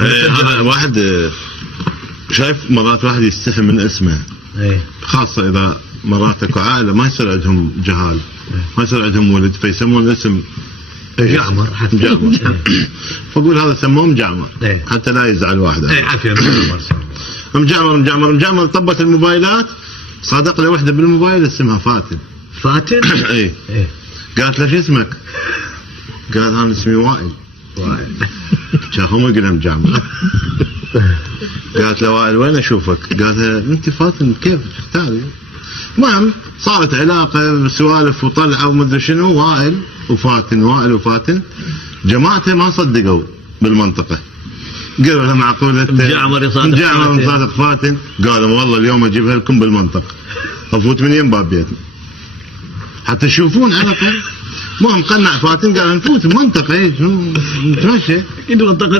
هذا واحد شايف مرات واحد يستحي من اسمه، خاصة إذا مراتك وعائلة ما يصير عندهم جهال، ما يصير عندهم ولد فيسمون الاسم جعمر. فقول هذا سموه مجعمر حتى لا يزعل واحد. عافية مجعمر طبت الموبايلات، صادق له وحدة بالموبايل اسمها فاتن. اي قالت له شو اسمك؟ قال انا اسمي وائل. شافهم يقول مجعمر. قالت له وائل وين اشوفك؟ قال انت فاتن كيف اختاري؟ المهم صارت علاقه سوالف وطلعه ومدري شنو، وائل وفاتن جماعته ما صدقوا بالمنطقه، قالوا له معقوله مجعمر يصادق فاتن؟ قالوا والله اليوم اجيبها لكم بالمنطقه، افوت من يم باب بيتنا حتى تشوفون على طول. المهم قنع فاتن قال نفوت المنطقه نتمشى منطقه